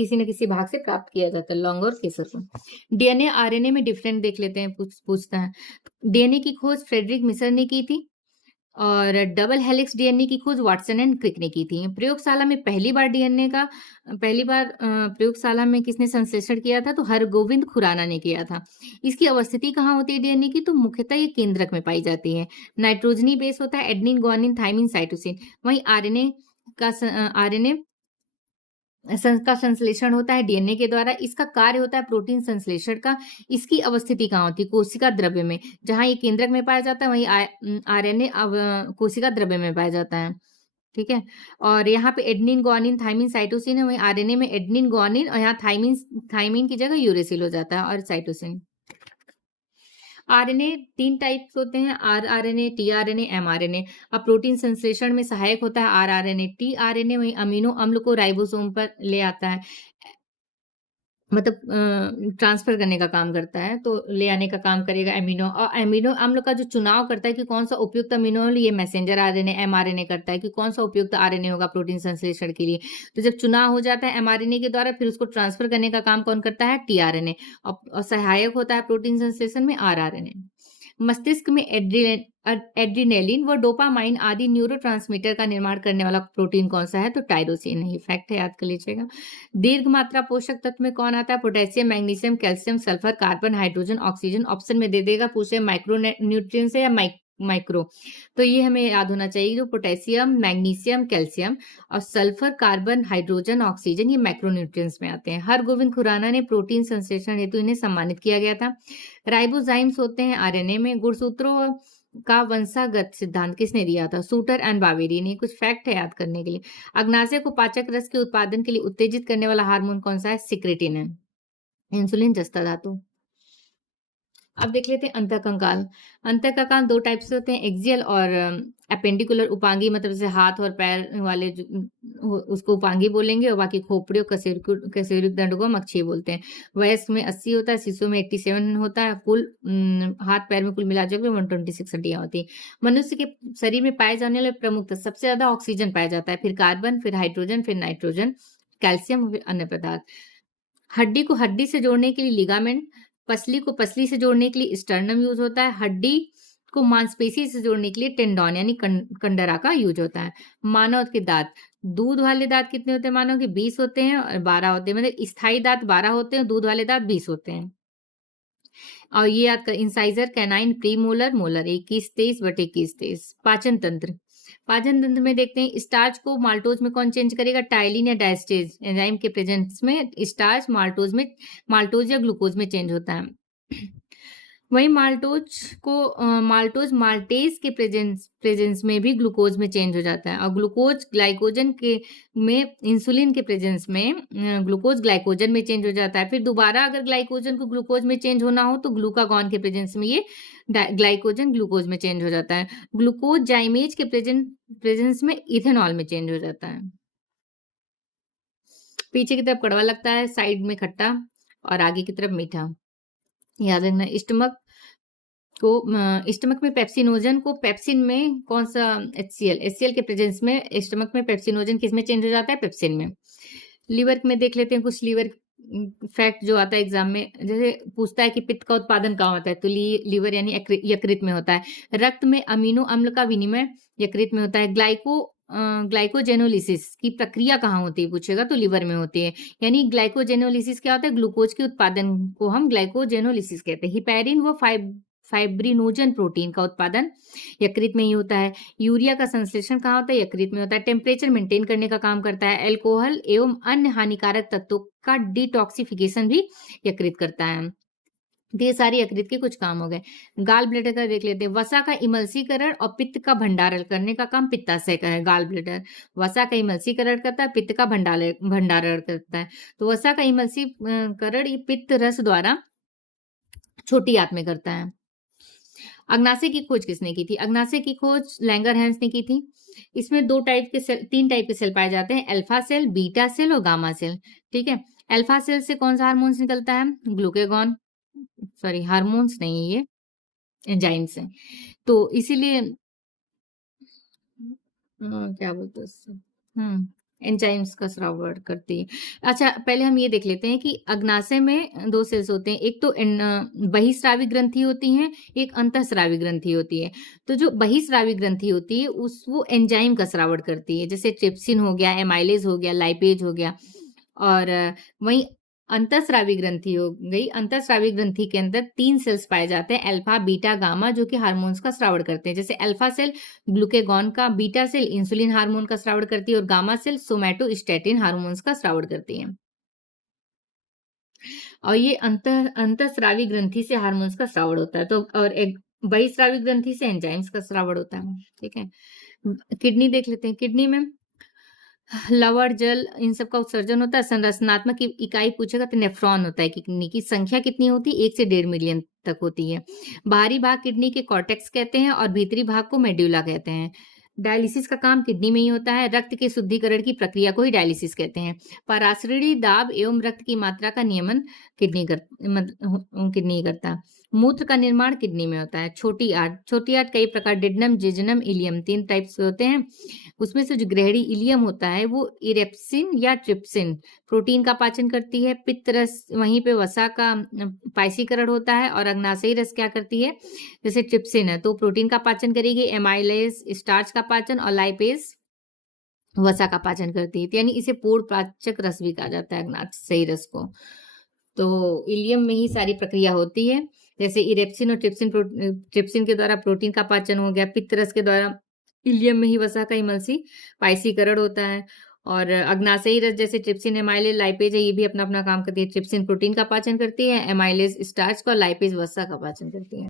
किसी न किसी भाग से प्राप्त किया जाता है, लौंग और केसर को। डीएनए आरएनए में डिफरेंट देख लेते हैं, पूछता है। डीएनए की खोज फ्रेडरिक मिसर ने की थी और डबल हेलिक्स डीएनए की खोज वाटसन एंड क्रिक ने की थी। प्रयोगशाला में पहली बार प्रयोगशाला में किसने संश्लेषण किया था? तो हरगोविंद खुराना ने किया था। इसकी अवस्थिति कहाँ होती है डीएनए की? तो मुख्यतः ये केंद्रक में पाई जाती है। नाइट्रोजनी बेस होता है, एडेनिन, ग्वानिन, थाइमिन, साइटोसिन। वहीं आरएनए का संश्लेषण होता है डीएनए के द्वारा। इसका कार्य होता है प्रोटीन संश्लेषण का। इसकी अवस्थिति कहाँ होती है? कोशिका द्रव्य में। जहां ये केंद्रक में पाया जाता है वहीं आरएनए कोशिका द्रव्य में पाया जाता है। ठीक है। और यहाँ पे एडेनिन, ग्वानिन, थाइमिन, साइटोसिन है। वहीं आरएनए में एडेनिन, ग्वानिन और यहाँ थाइमिन की जगह यूरेसिल हो जाता है और साइटोसिन। आरएनए 3 टाइप्स होते हैं, आरआरएनए, टीआरएनए, एमआरएनए। अब प्रोटीन संश्लेषण में सहायक होता है आरआरएनए। टीआरएनए वहीं अमीनो अम्ल को राइबोसोम पर ले आता है, मतलब ट्रांसफर करने का काम करता है, तो ले आने का काम करेगा अमीनो अम्ल का जो चुनाव करता है कि कौन सा उपयुक्त अमीनो अम्ल, ये मैसेंजर आरएनए एमआरएनए करता है कि कौन सा उपयुक्त आरएनए होगा प्रोटीन संश्लेषण के लिए। तो जब चुनाव हो जाता है एमआरएनए के द्वारा, फिर उसको ट्रांसफर करने का काम कौन करता है? टीआरएनए। और सहायक होता है प्रोटीन संश्लेषण में आरआरएनए। मस्तिष्क में एड्रीनेलिन व डोपामाइन आदि न्यूरोट्रांसमीटर का निर्माण करने वाला प्रोटीन कौन सा है? तो टायरोसिन है। ये फैक्ट है, याद कर लीजिएगा। दीर्घ मात्रा पोषक तत्व में कौन आता है? Potassium, magnesium, calcium, sulphur, carbon, hydrogen, oxygen. Option में दे देगा, पूछे माइक्रो न्यूट्रिएंट्स है या माइक्रो। तो ये हमें याद होना चाहिए, जो पोटेशियम, मैग्नीशियम, कैल्शियम और सल्फर, कार्बन, हाइड्रोजन, ऑक्सीजन, ये मैक्रोन्यूट्रिएंट्स में आते हैं। हरगोविंद खुराना ने प्रोटीन संश्लेषण हेतु इन्हें सम्मानित किया गया था। राइबोजाइम्स होते हैं आरएनए में। गुणसूत्रों का वंशागत सिद्धांत किसने दिया था? Sweater and Bavarian. ये कुछ फैक्ट है याद करने के लिए। अग्नाशय को पाचक रस के उत्पादन के लिए उत्तेजित करने वाला हार्मोन कौन सा है? सिक्रेटिन है। इंसुलिन, जस्ता धातु। अब देख लेते हैं अंतःकंकाल। अंतःकंकाल 2 टाइप से होते हैं, एक्सियल और एपेंडिकुलर। उपांगी मतलब जैसे हाथ और पैर वाले उसको उपांगी बोलेंगे, और बाकी खोपड़ी और कशेरुक दंड को मक्षी बोलते हैं। वयस्क में 80 होता है, शिशु में 87 होता है। कुल हाथ पैर में कुल मिला के 126 हड्डियां होती है। मनुष्य के शरीर में पाए जाने वाले प्रमुख तत्व, सबसे ज्यादा ऑक्सीजन पाया जाता है, फिर कार्बन, फिर हाइड्रोजन, फिर नाइट्रोजन, कैल्शियम, फिर अन्य पदार्थ। हड्डी को हड्डी से जोड़ने के लिए लिगामेंट, पसली को पसली से जोड़ने के लिए स्टर्नम यूज होता है, हड्डी को मांसपेशी से जोड़ने के लिए टेंडोन यानी कंडरा का यूज होता है। मानव के दांत, दूध वाले दांत कितने होते हैं? मानव के 20 होते हैं और 12 होते हैं, मतलब स्थायी दांत 12 होते हैं, दूध वाले दांत 20 होते हैं। और ये याद कर, incisor, canine, pre molar, molar 21-23/21। पाचन तंत्र में देखते हैं, स्टार्च को माल्टोज में कौन चेंज करेगा? टाइलिन या डायस्टेज एंजाइम के प्रेजेंस में स्टार्च माल्टोज या ग्लूकोज में चेंज होता है। वहीं माल्टोज माल्टेज के प्रेजेंस में भी ग्लूकोज में चेंज हो जाता है, और ग्लूकोज ग्लाइकोजन के में इंसुलिन के प्रेजेंस में ग्लूकोज ग्लाइकोजन में चेंज हो जाता है। फिर दोबारा अगर ग्लाइकोजन को ग्लूकोज में चेंज होना हो तो ग्लूकागॉन के प्रेजेंस में ये ग्लाइकोजन ग्लूकोज में चेंज हो जाता है। ग्लूकोज जाइमेज के प्रेजेंस में इथेनॉल में चेंज हो जाता है। पीछे की तरफ कड़वा लगता है, साइड में खट्टा और आगे की तरफ मीठा। याद रखना। स्टमक में पेप्सिनोजन को पेप्सिन में कौन सा? एचसीएल के प्रेजेंस में स्टमक में पेप्सिनोजन किस में चेंज हो जाता है? पेप्सिन में। लीवर में देख लेते हैं कुछ लीवर फैक्ट जो आता है एग्जाम में, जैसे पूछता है कि पित्त का उत्पादन कहाँ होता है, तो लीवर यानी यकृत में होता है। रक्त में अमीनो अम्ल का विनिमय यकृत में होता है। ग्लाइकोजेनोलिसिस की प्रक्रिया कहाँ होती है पूछेगा, तो लीवर में होती है। यानी ग्लाइकोजेनोलिसिस क्या होता है? ग्लूकोज के उत्पादन को हम ग्लाइकोजेनोलिसिस कहते हैं। हिपैरिन व फाइब्रिनोजन प्रोटीन का उत्पादन यकृत में ही होता है। यूरिया का संश्लेषण कहाँ होता है? यकृत में होता है। टेम्परेचर मेंटेन करने का काम करता है। अल्कोहल एवं अन्य हानिकारक तत्वों का डिटॉक्सिफिकेशन भी यकृत करता है। ये सारी यकृत के कुछ काम हो गए। गाल ब्लैडर का देख लेते हैं। वसा का इमल्सीकरण और पित्त का भंडारण करने का काम पित्ताशय का है। गाल ब्लैडर वसा का इमल्सीकरण करता है, पित्त का भंडारण करता है। तो वसा का इमल्सीकरण ये पित्त रस द्वारा छोटी आंत में करता है। अग्नाशय की खोज किसने की थी? अग्नाशय की खोज लैंगरहैंस ने की थी। इसमें 3 टाइप के सेल पाए जाते हैं, अल्फा सेल, बीटा सेल और गामा सेल। ठीक है। अल्फा सेल से कौन सा हार्मोन्स निकलता है? ग्लूकेगॉन, सॉरी हार्मोन्स नहीं है, ये एंजाइम्स है। तो इसीलिए क्या बोलते हैं उससे, एंजाइम्स का स्राव करती है। अच्छा, पहले हम ये देख लेते हैं कि अग्नाशय में 2 सेल्स होते हैं। एक तो बहिस्रावी ग्रंथि होती हैं, एक अंतःस्रावी ग्रंथि होती है। तो जो बहिस्रावी ग्रंथि होती है वो एंजाइम का स्रावण करती है, जैसे ट्रिप्सिन हो गया, एमाइलेज हो गया, लाइपेज हो गया। और वहीं अंतःस्रावी ग्रंथि हो गई। अंतःस्रावी ग्रंथि के अंदर 3 सेल्स पाए जाते हैं, अल्फा, बीटा, गामा, जो कि हार्मोन्स का स्रावण करते हैं। जैसे अल्फा सेल ग्लूकेगॉन का, बीटा सेल इंसुलिन हार्मोन का स्रावण करती है और गामा सेल सोमैटोस्टैटिन हार्मोन्स का स्रावण करती है। और ये अंतःस्रावी ग्रंथि से हार्मोन्स का स्रावण होता है। तो और एक बहिस्रावी ग्रंथि से एंजाइम्स का स्रावण होता है। ठीक है। किडनी देख लेते हैं। किडनी में लवण, जल, इन सब का उत्सर्जन होता है। संरचनात्मक इकाई पूछेगा तो नेफ्रॉन होता है। किडनी की संख्या कितनी होती है? 1 से 1.5 मिलियन तक होती है। बाहरी भाग किडनी के कॉर्टेक्स कहते हैं और भीतरी भाग को मेड्यूला कहते हैं। डायलिसिस का काम किडनी में ही होता है। रक्त के शुद्धिकरण की प्रक्रिया को ही डायलिसिस कहते हैं। पराशरीय दाब एवं रक्त की मात्रा का नियमन किडनी करता है। मूत्र का निर्माण किडनी में होता है। छोटी आंत कई प्रकार, डिडनम, जिजनम, इलियम, 3 टाइप्स के होते हैं। उसमें से जो गृहिणी इलियम होता है वो इरेप्सिन या ट्रिप्सिन प्रोटीन का पाचन करती है। पित्त रस, वहीं पे वसा का पायसीकरण होता है। और अग्नाशयी रस क्या करती है? जैसे ट्रिप्सिन है तो प्रोटीन का पाचन करेगी, एमाइलेज स्टार्च का पाचन, और लाइपेज वसा का पाचन करती है। तो यानी इसे पूर्ण पाचक रस भी कहा जाता है, अग्नाशयी रस को। तो इलियम में ही सारी प्रक्रिया होती है। जैसे इरेप्सिन और ट्रिप्सिन के द्वारा प्रोटीन का पाचन हो गया। पित्त रस के द्वारा इलियम में ही वसा का इमल्सी पायसीकरण होता है। और अग्नाशयी रस जैसे ट्रिप्सिन, एमाइलेज, लाइपेज है, ये भी अपना अपना काम करती है। ट्रिप्सिन प्रोटीन का पाचन करती है, एमाइलेज स्टार्च का, और लाइपेज वसा का पाचन करती है।